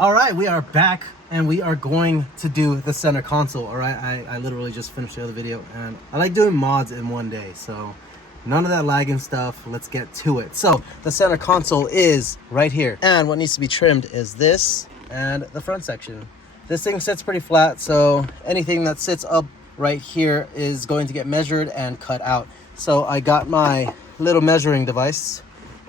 All right, we are back and we are going to do the center console. All right, I literally just finished the other video and I like doing mods in one day, so none of that lagging stuff. Let's get to it. So the center console is right here, and what needs to be trimmed is this and the front section. This thing sits pretty flat, so anything that sits up right here is going to get measured and cut out. So I got my little measuring device,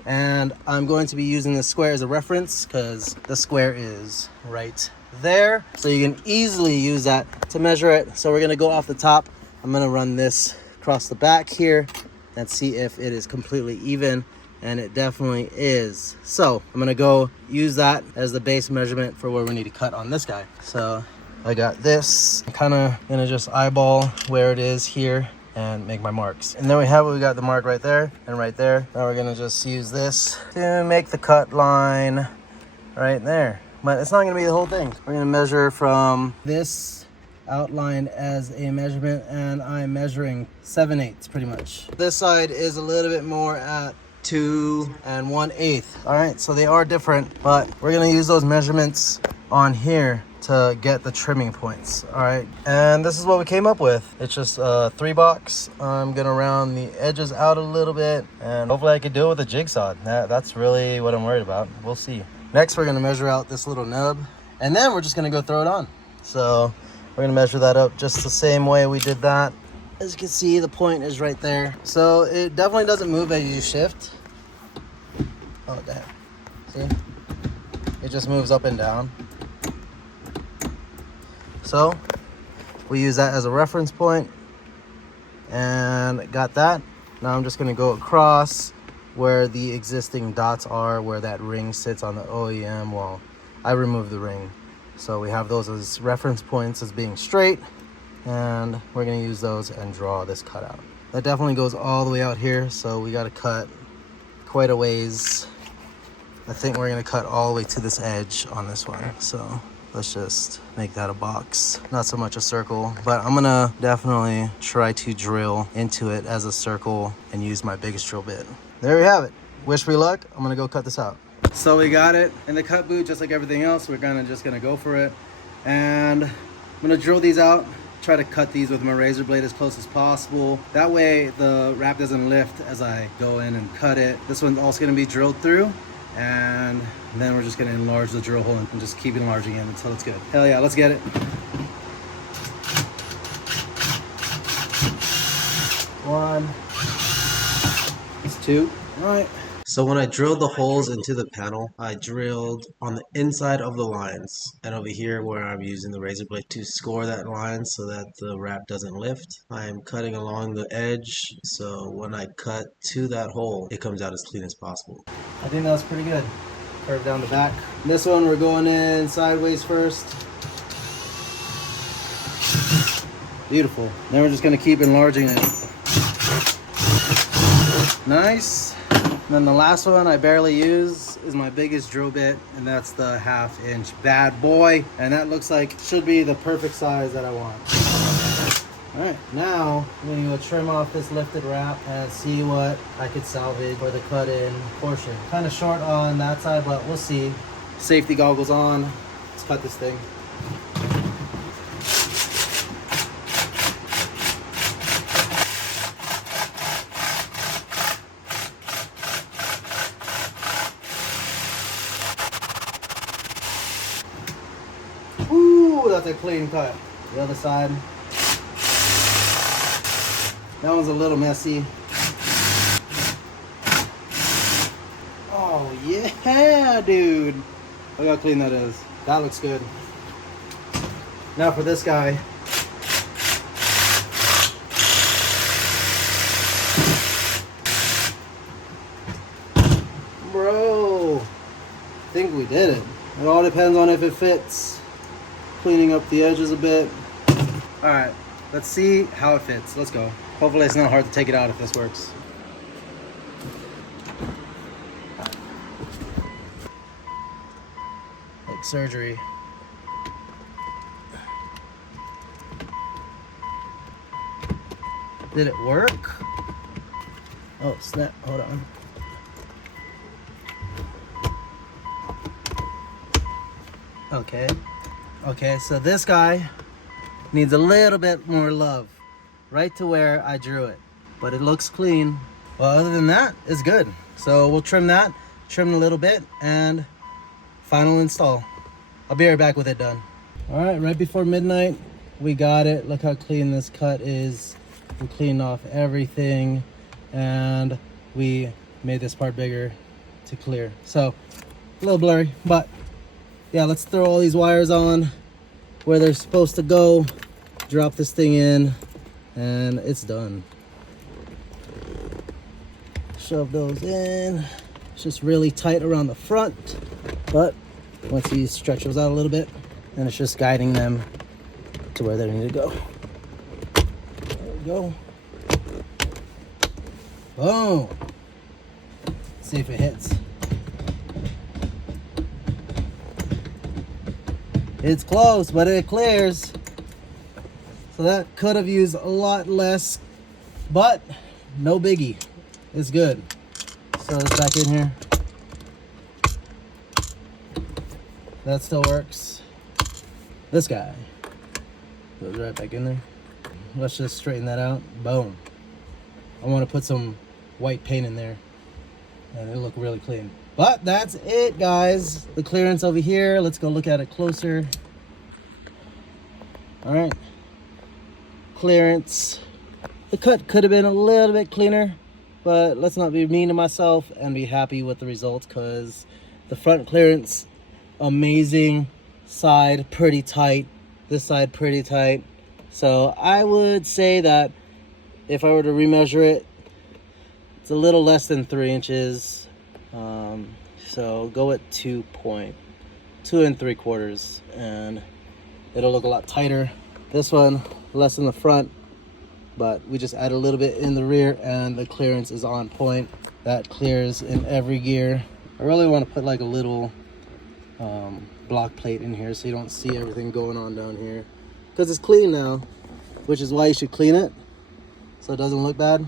and I'm going to be using the square as a reference because the square is right there. So you can easily use that to measure it. So we're gonna go off the top. I'm gonna run this across the back here and see if it is completely even, and it definitely is. So I'm gonna go use that as the base measurement for where we need to cut on this guy. So I got this, I'm kinda gonna just eyeball where it is here and make my marks. And there we have it. We got the mark right there and right there. Now we're gonna just use this to make the cut line right there. But it's not gonna be the whole thing. We're gonna measure from this outline as a measurement, and I'm measuring 7/8 pretty much. This side is a little bit more at 2 1/8. All right, so they are different, but we're gonna use those measurements on here to get the trimming points. All right, and this is what we came up with. It's just a 3-box. I'm gonna round the edges out a little bit, and hopefully I can do it with a jigsaw. That's really what I'm worried about. We'll see. Next, we're gonna measure out this little nub, and then we're just gonna go throw it on. So we're gonna measure that up just the same way we did that. As you can see, the point is right there. So it definitely doesn't move as you shift. Oh, damn. See? It just moves up and down. So we use that as a reference point, and got that. Now I'm just gonna go across where the existing dots are, where that ring sits on the OEM. Well, I removed the ring. So we have those as reference points as being straight, and we're gonna use those and draw this cutout. That definitely goes all the way out here, so we gotta cut quite a ways. I think we're gonna cut all the way to this edge on this one. So let's just make that a box, not so much a circle, but I'm gonna definitely try to drill into it as a circle and use my biggest drill bit. There we have it. Wish me luck. I'm gonna go cut this out. So we got it in the cut boot, just like everything else. We're just gonna go for it, and I'm gonna drill these out. Try to cut these with my razor blade as close as possible. That way the wrap doesn't lift as I go in and cut it. This one's also gonna be drilled through, and then we're just gonna enlarge the drill hole and just keep enlarging it until it's good. Hell yeah, let's get it. 1, it's 2, all right. So when I drilled the holes into the panel, I drilled on the inside of the lines, and over here where I'm using the razor blade to score that line so that the wrap doesn't lift, I'm cutting along the edge, so when I cut to that hole, it comes out as clean as possible. I think that was pretty good. Curve down the back. This one we're going in sideways first. Beautiful. Then we're just gonna keep enlarging it. Nice. And then the last one I barely use is my biggest drill bit, and that's the 1/2-inch bad boy. And that looks like it should be the perfect size that I want. All right, now I'm gonna go trim off this lifted wrap and see what I could salvage for the cut-in portion. Kind of short on that side, but we'll see. Safety goggles on. Let's cut this thing. Ooh, that's a clean cut. The other side. That one's a little messy. Oh yeah, dude. Look how clean that is. That looks good. Now for this guy. Bro, I think we did it. It all depends on if it fits. Cleaning up the edges a bit. All right, let's see how it fits. Let's go. Hopefully it's not hard to take it out if this works. Like surgery. Did it work? Oh snap, hold on. Okay, so this guy needs a little bit more love, right to where I drew it, but it looks clean. Well, other than that, it's good. So we'll trim that, trim a little bit, and final install. I'll be right back with it done. All right, right before midnight, we got it. Look how clean this cut is. We cleaned off everything, and we made this part bigger to clear. So a little blurry, but yeah, let's throw all these wires on where they're supposed to go, drop this thing in, and it's done. Shove those in. It's just really tight around the front, but once you stretch those out a little bit, then it's just guiding them to where they need to go. There we go. Boom. Let's see if it hits. It's close, but it clears. So that could have used a lot less, but no biggie. It's good. So it's back in here. That still works. This guy goes right back in there. Let's just straighten that out. Boom. I want to put some white paint in there and it'll look really clean. But that's it, guys. The clearance over here. Let's go look at it closer. All right. Clearance. The cut could have been a little bit cleaner, but let's not be mean to myself and be happy with the results, because the front clearance, amazing. Side, pretty tight. This side, pretty tight. So I would say that if I were to remeasure it, it's a little less than 3 inches. So go at 2 3/4, and it'll look a lot tighter. This one, less in the front, but we just add a little bit in the rear and the clearance is on point. That clears in every gear. I really want to put like a little block plate in here so you don't see everything going on down here, because it's clean now, which is why you should clean it so it doesn't look bad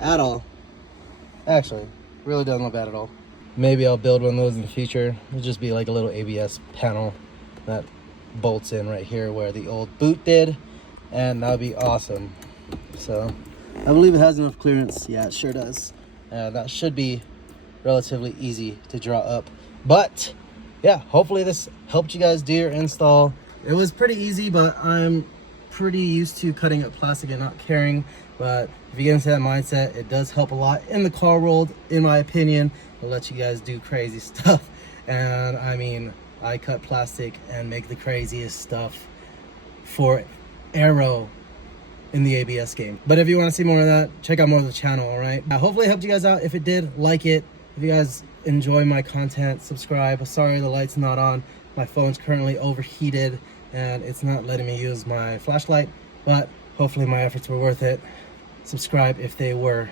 at all. Actually, really doesn't look bad at all. Maybe I'll build one of those in the future. It'll just be like a little ABS panel that bolts in right here where the old boot did, and that'd be awesome. So I believe it has enough clearance. Yeah, it sure does. That should be relatively easy to draw up. But yeah, hopefully this helped you guys do your install. It was pretty easy, but I'm pretty used to cutting up plastic and not caring. But if you get into that mindset, it does help a lot in the car world, in my opinion. It'll let you guys do crazy stuff. And I mean, I cut plastic and make the craziest stuff for aero in the ABS game. But if you want to see more of that, check out more of the channel. All right, hopefully it helped you guys out. If it did, like it. If you guys enjoy my content, subscribe. Sorry the light's not on. My phone's currently overheated and it's not letting me use my flashlight, but hopefully my efforts were worth it. Subscribe if they were.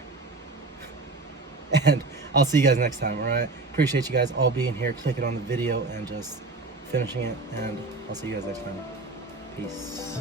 And I'll see you guys next time. All right, appreciate you guys all being here, clicking on the video and just finishing it, and I'll see you guys next time. Peace.